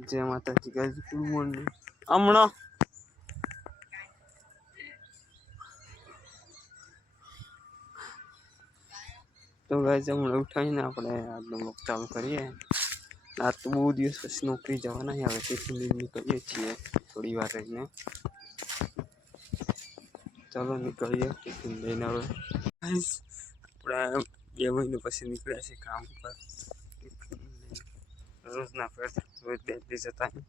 जय माता जी guys, good morning. हमणा तो गाइस हमणा उठाઈને આપણે આજનો બ્લોગ ચાલુ કરીએ। આજ તો બહુ દિવસ પછી નોકરી જવાના છે, હવે ટિફિન લઈને નીકળીએ છીએ થોડી વાર રહીને। चलो निकलिए टिफिन लઈને હવે ગાइस આપણે 2 મહિના પછી નીકળ્યા છે કામ પર। रोज ना पे रोज 2 दिन जता है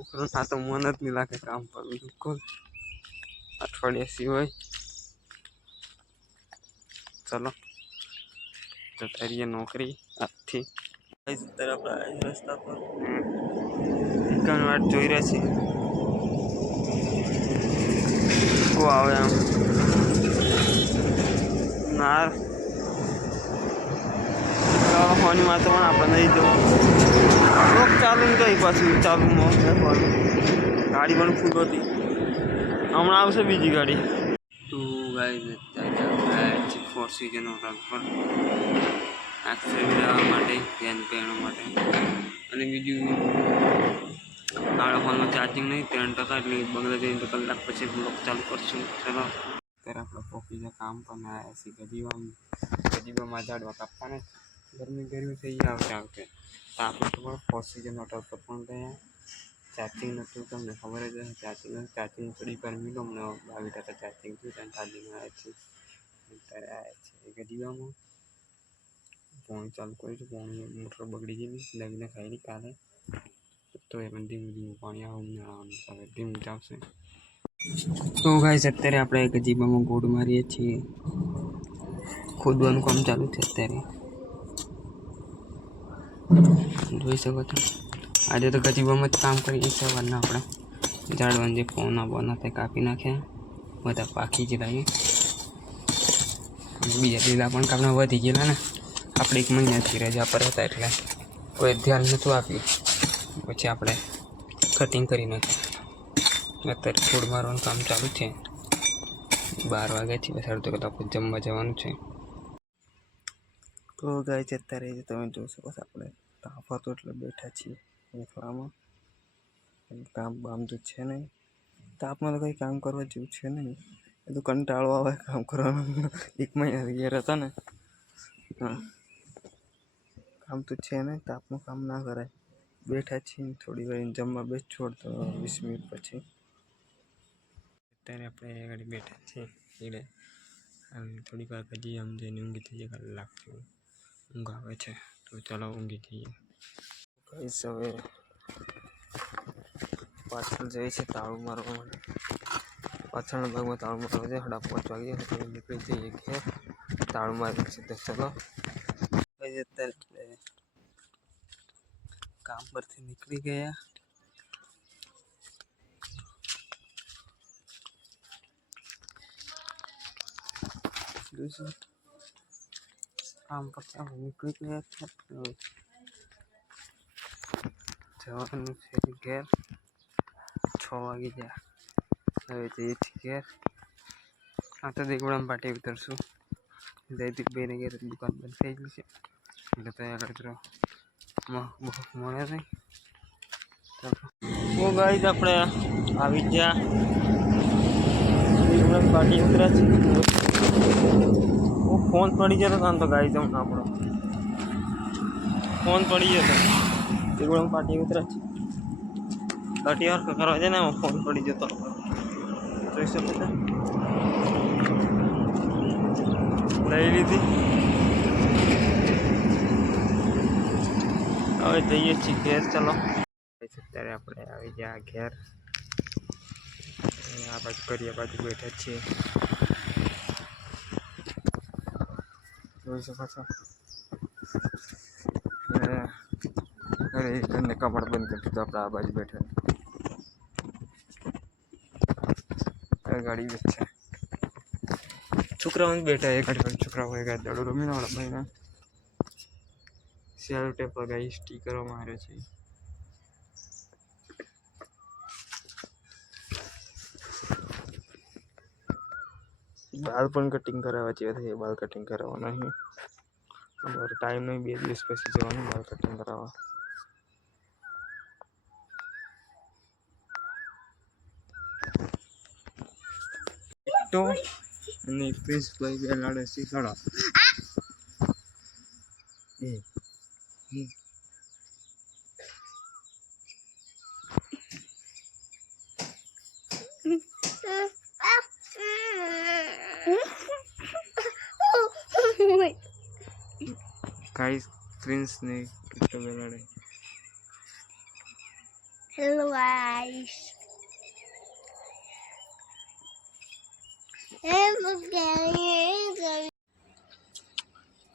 उखरो तो मन ज नहीं लागे काम पर बिल्कुल अठवाडिया सिवाय। चलो जता रहिए नौकरी આજથી। इस तरफ रास्ता पर એકન વાટ જોઈ રહ્યા છે को आवे आम ना होनी मात्र આપણે નહીં જો લોક ચાલુ ને ગઈ પાછી ચાલુ માં ગાડી પણ ફૂલ હતી હમણાં આવશે બીજી ગાડી। તો ગાઈસ અત્યારે ફોર સીઝન હોટલ પર એક્સેલ માટે ધ્યાન પહેરવા માટે અને બીજું ગાડા ફોનમાં ચાર્જિંગ નહીં 3% એટલે બગડે જાય તો કલાક પછી બ્લોક ચાલુ કરશું। ચલો અત્યારે આપણે પોકીને કામ પણ આવ્યા છીએ ગજીવામાં ઝાડવા કાપવાના गर्मी થઈ આવતે આપણે તો ફોર સીઝન હોટલ પર પણ ગયા ચાર્જિંગ નહોતું તમને ખબર જ હશે ચાર્જિંગ થોડી ગરમી નો મને 22% ચાર્જિંગ થયું ચાર્જિંગ આવ્યા છે અત્યારે આવ્યા છે ગજીવામાં ફોન ચાલુ કર્યું પાણી મોટર બગડી ગઈ લગીને ખાઈ કાલે તો એ પણ ધીમે ધીમે પાણી આવવાનું હવે ધીમે આવશે। તો ગાઈસ અત્યારે આપણે ગજીબામાં ગોળ મારીએ છીએ ખોદવાનું કામ ચાલુ છે અત્યારે જોઈ શકો છો। આજે તો ગજીબામાં જ કામ કરીએ સવારના આપણે ઝાડવાને જે પોના બોના તે કાપી નાખ્યા બધા પાકી ગયેલા બીજા લીલા પણ કાપના વધી ગયેલા ને આપણે 1 મહિનાથી રજા પર હતા એટલે કોઈ ધ્યાન નહોતું આપ્યું પછી આપણે કટિંગ કરી નાખ્યું। અત્યારે ફૂડ મારવાનું કામ ચાલુ છે 12 વાગ્યા છે બસ અડધો કલાક જમવા જવાનું છે। તો ગાઈસ અત્યારે તમે જોઈ શકો છો આપણે તાપ હતો એટલે બેઠા છીએ થોડામાં કામ બામ તો છે નહીં તાપમાં તો કંઈ કામ કરવા જેવું છે નહીં એ તો કંટાળો આવે કામ કરવાનો 1 મહિના ઘેર હતા ને કામ તો છે નહીં તાપમાં કામ ના કરાય બેઠા છીએ થોડી વાર જમવા બેસ છોડ તો 20 મિનિટ પછી અત્યારે આપણે ગાડી બેઠા છીએ એટલે થોડી વાર પછી આમ જઈને ઊંઘી થઈ જાય કલાક ઊંઘ આવે છે તો ચાલો ઊંઘી જઈએ। ગાઈસ હવે પાછળ જઈએ છે તાળું મારવા માટે પાછળના ભાગમાં તાળું મારવા છે 5:30 વાગ્યા તો નીકળી જઈએ ઘેર તાળું મારી છે તો ચલો અત્યારે કામ પરથી નીકળી ગયા કામ પરથી આપણે નીકળી ગયા છે જવાનું છે ઘેર 6 વાગી ગયા હવે જઈએ ઘેર આ તો દેગુડામાં પાટી ઉતરશું જયદીપ ભાઈને ઘેર દુકાન બંધ થઈ ગઈ છે એટલે તો આગળ મળે નહીં તો ગાઈસ આપણે આવી ગયા દેગુડામાં પાટી ઉતર્યા છે ફોન પડી જતો હતો તો ગાઈસ હમણાં આપણો ફોન પડી જતો દેગુડામાં પાટી ઉતર્યા છે પાટી વાર કરવા છે ને એમાં ફોન પડી જતો જોઈ શકો છો લઈ લીધી હવે જઈએ છીએ ઘેર ચલો અત્યારે આપણે આવી ગયા ઘેર આ બાજુ કરીએ બાજુ બેઠા છીએ જોઈ શકો છો અરે ઘરને કબાટ બંધ કરી દીધું આપણે આ બાજુ બેઠા ગાડી બેઠા છોકરાઓ બેઠા એક ગાડી છોકરાઓ એક દડો રમીને વાળા ભાઈને શેર ટેપ લગાવી સ્ટીકરો મારે છે बाल पण कटिंग करावा चाहिए बाल कटिंग करावा नहीं टाइम नहीं 2 દિવસ પછી જવાનું बाल कटिंग करावा। નાસ્તો અને પ્રિન્સભાઈ બે લાડે શીખવાડો गाइस प्रिंस ने कितना बेलाड़े हेलो गाइस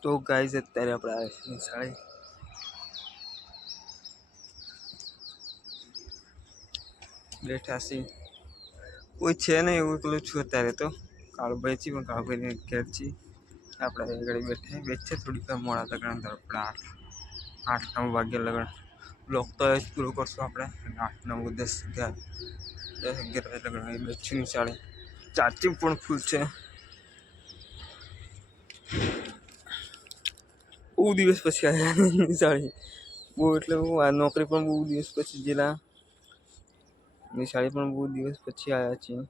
तो गाइस અત્યારે આપણે આવીશું શાળે બેઠા છીએ કોઈ છે નહીં એવું એકલું છું અત્યારે તો કાળુભાઈ છીએ પણ કાળુભાઈને ઘેર છીએ આપણે આગળ બેઠા બેઠે થોડીક વાર મોડા લગન આપણે 8-9 વાગ્યા લગન બ્લોક તો જ પૂરો કરશું આપણે 8-9 10 11 લગન બેઠી શાળે ચાર્જિંગ પણ ફૂલ છે બહુ દિવસ પછી આવ્યા નિશાળી બહુ એટલે હું આ નોકરી પણ બહુ દિવસ પછી જેલા નિશાળી પણ બહુ દિવસ પછી આવ્યા છીએ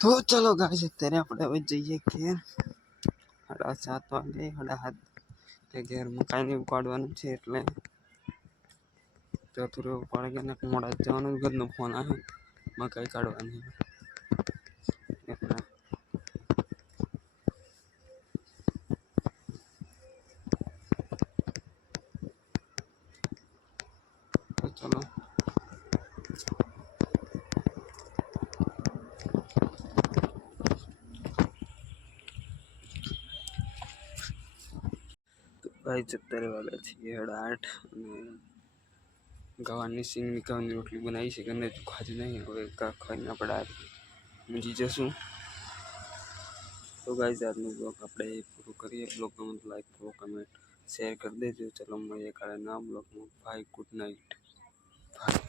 તો ચલો ગાઈસ અત્યારે આપણે હવે જઈએ ઘેર 7:30 વાગે 7:30 ઘેરમાં કાંઈ નહીં ઉપાડવાનું છે એટલે ચોથું રહેવું પડે કે ને મોડા જવાનું ઘરનો ફોન આવે મકાઈ કાઢવાની એટલે તો ચલો ગાઈસ અત્યારે વાગ્યા છે 8:30 અને ગવાની સિંગની કાવની રોટલી બનાવી છે ઘરને ખાધી નહીં હવે ખાઈને આપણે મૂજી જશું તો ગાઈસ આજનો બ્લોગ આપણે પૂરો કરીએ બ્લોગ ગમે તો લાઈક કરો કમેન્ટ શેર કરી દેજો ચલો મળીએ કાલે નવા બ્લોગમાં બાય ગુડ નાઇટ બાય